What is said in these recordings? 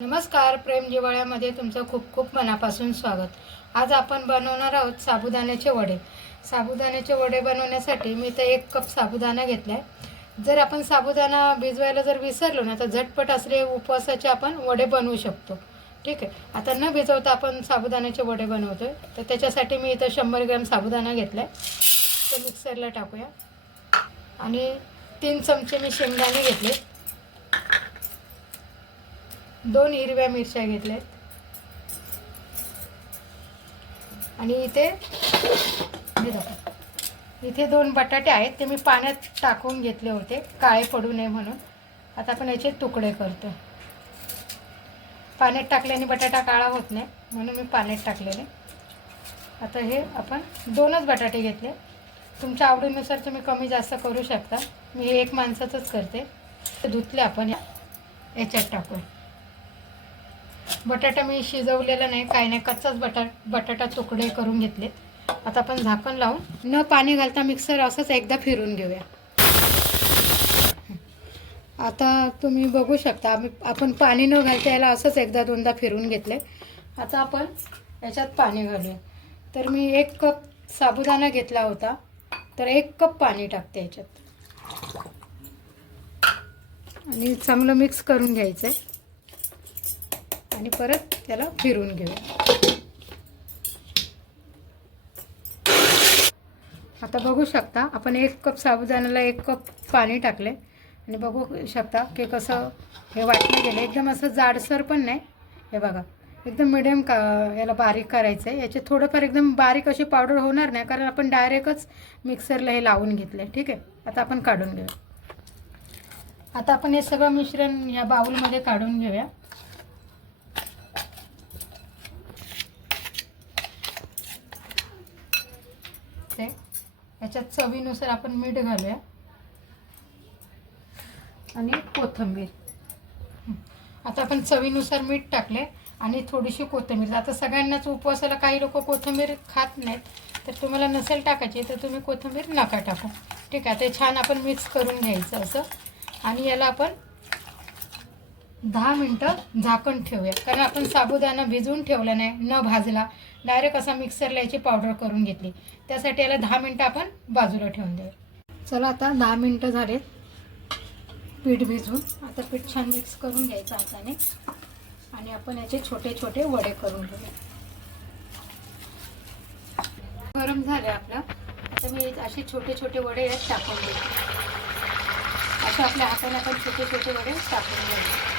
नमस्कार प्रेम जिवाळ्यामध्ये तुमचं खूप खूप मनापासून स्वागत. आज आपण बनवणार आहोत साबुदाण्याचे वडे. साबुदाण्याचे वडे बनवण्यासाठी मी तर एक कप साबुदाणा घेतला आहे जर आपण साबुदाणा भिजवायला जर विसरलो ना तर झटपट असले उपवासाचे आपण वडे बनवू शकतो. ठीक आहे? आता न भिजवता आपण साबुदाण्याचे वडे बनवतो आहे तर त्याच्यासाठी मी इथं शंभर ग्रॅम साबुदाणा घेतला आहे तो मिक्सरला टाकूया. आणि तीन चमचे मी शेंगदाणे घेतले. दोन हिरव्या मिरच्या घेतल्यात. आणि इथे इथे दोन बटाटे आहेत ते मी पाण्यात टाकून घेतले होते काळे पडू नये म्हणून. आता आपण याचे तुकडे करतो. पाण्यात टाकल्याने बटाटा काळा होत नाही म्हणून मी पाण्यात टाकलेले. आता हे आपण दोनच बटाटे घेतले. तुमच्या आवडीनुसार तुम्ही कमी जास्त करू शकता. मी हे एक माणसाचंच करते. धुतले आपण या- याच्यात टाकू बटाटा मी शिजवलेला नाही काही नाही कच्चाच बटा बटाटा तुकडे करून घेतले आता आपण झाकण लावून न पाणी घालता मिक्सर असंच एकदा फिरून घेऊया. आता तुम्ही बघू शकता आम्ही आपण पाणी न घालता याला असंच एकदा दोनदा फिरून घेतले. आता आपण याच्यात पाणी घालूया. तर मी एक कप साबुदाणा घेतला होता तर एक कप पाणी टाकते याच्यात. आणि चांगलं मिक्स करून घ्यायचं आहे आणि परत त्याला फिरून घेऊया आता बघू शकता आपण एक कप साबुदाण्याला एक कप पाणी टाकले. आणि बघू शकता की कसं हे वाटलं गेलं. एकदम असं जाडसर पण नाही. हे बघा एकदम मिडियम का याला बारीक करायचं आहे याचे थोडंफार एकदम बारीक अशी पावडर होणार नाही कारण आपण डायरेक्टच मिक्सरला हे लावून घेतलं आहे ठीक आहे? आता आपण काढून घेऊ आता आपण हे सगळं मिश्रण या बाऊलमध्ये काढून घेऊया. ते याच्यात चवीनुसार आपण मीठ घालूया. आणि कोथिंबीर. आता आपण चवीनुसार मीठ टाकले आणि थोडीशी कोथिंबीर. आता सगळ्यांनाच उपवासाला काही लोक कोथिंबीर खात नाहीत. तर तुम्हाला नसेल टाकायची तर तुम्ही कोथिंबीर नका टाकू. ठीक आहे ते छान आपण मिक्स करून घ्यायचं असं. आणि याला आपण दहा मिनटं झाकण ठेवूया. कारण आपण साबुदाणा भिजवून ठेवला नाही न भाजला डायरेक्ट असा मिक्सरला याची पावडर करून घेतली. त्यासाठी याला दहा मिनटं आपण बाजूला ठेवून देऊ. चला आता दहा मिनटं झालेत पीठ भिजवून. आता पीठ छान मिक्स करून घ्यायचं हाताने. आणि आपण याचे छोटे छोटे वडे करून घेऊया. गरम झाले आपलं. आता मी असे छोटे छोटे वडे यात टाकून देते. असं आपल्या हाताने आपण छोटे छोटे वडे टाकून घेऊ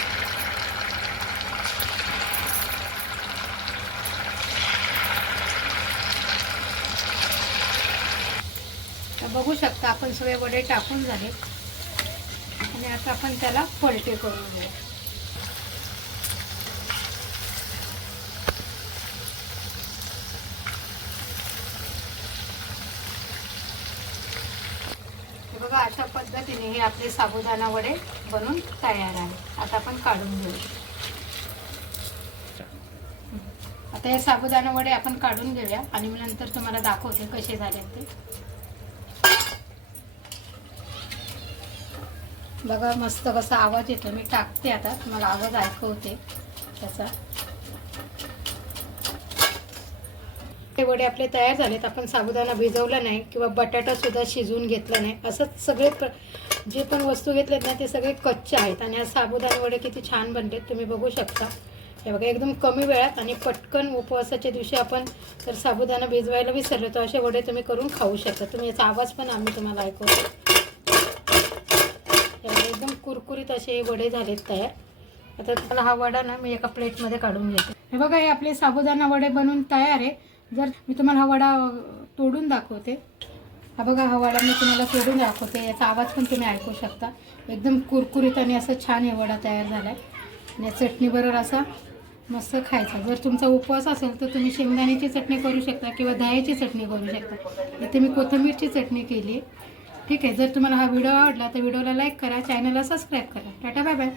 बघू शकता आपण सगळे वडे टाकून झाले. आणि आता आपण त्याला पलटे करून घेऊ. बघा अशा पद्धतीने हे आपले साबुदाणा वडे बनून तयार आहे आता आपण काढून घेऊ. आता हे साबुदाणा वडे आपण काढून घेऊया. आणि मी नंतर तुम्हाला दाखवते कसे झाले ते. बघा मस्त कसा आवाज येतो. मी टाकते आता. तुम्हाला आवाज ऐकवते त्याचा. हे वडे आपले तयार झालेत. आपण साबुदाणा भिजवला नाही किंवा बटाटासुद्धा शिजवून घेतला नाही. असंच सगळे प्र जे पण वस्तू घेतलेत ना ते सगळे कच्चे आहेत. आणि आज साबुदाणा वडे किती छान बनलेत. तुम्ही बघू शकता. हे बघा एकदम कमी वेळात आणि पटकन उपवासाच्या दिवशी आपण जर साबुदाणा भिजवायला विसरलो तर असे वडे तुम्ही करून खाऊ शकता. तुम्ही याचा आवाज पण आम्ही तुम्हाला ऐकवतो. हे एकदम कुरकुरीत असे वडे झालेत तयार. आता तुम्हाला हा वडा ना मी एका प्लेटमध्ये काढून घेते. हे बघा हे आपले साबुदाणा वडे बनवून तयार आहे. जर मी तुम्हाला हा वडा तोडून दाखवते. हा बघा हा वडा मी तुम्हाला तोडून दाखवते. याचा आवाज पण तुम्ही ऐकू शकता. एकदम कुरकुरीत आणि असं छान हे वडा तयार झाला आहे या चटणीबरोबर असा मस्त खायचा. जर तुमचा उपवास असेल तर तुम्ही शेंगदाण्याची चटणी करू शकता किंवा दह्याची चटणी करू शकता. इथे मी कोथिंबीरची चटणी केली आहे. ठीक आहे जर तुम्हाला हा व्हिडिओ आवडला तर व्हिडिओला लाईक करा चॅनलला सबस्क्राईब करा. Tata bye bye.